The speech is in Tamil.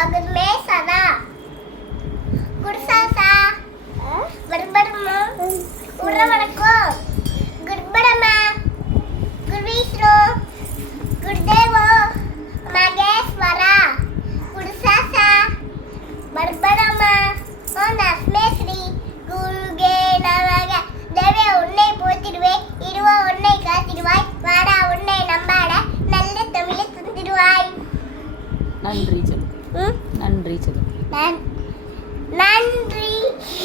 Dogme Sada Kursasa Barbarma Uravanako Gurbarama Gurvishnu Gurdevo Mageswara Kursasa Barbarama Nasmesri Guruge Namaga Deve Unne Potirve Iruva Unne Katirvai Vada Unne Nambada நல்ல தமிழை தந்திடுவாய். நன்றி சொல்லு. நன்றி சொல்லு. நன்றி.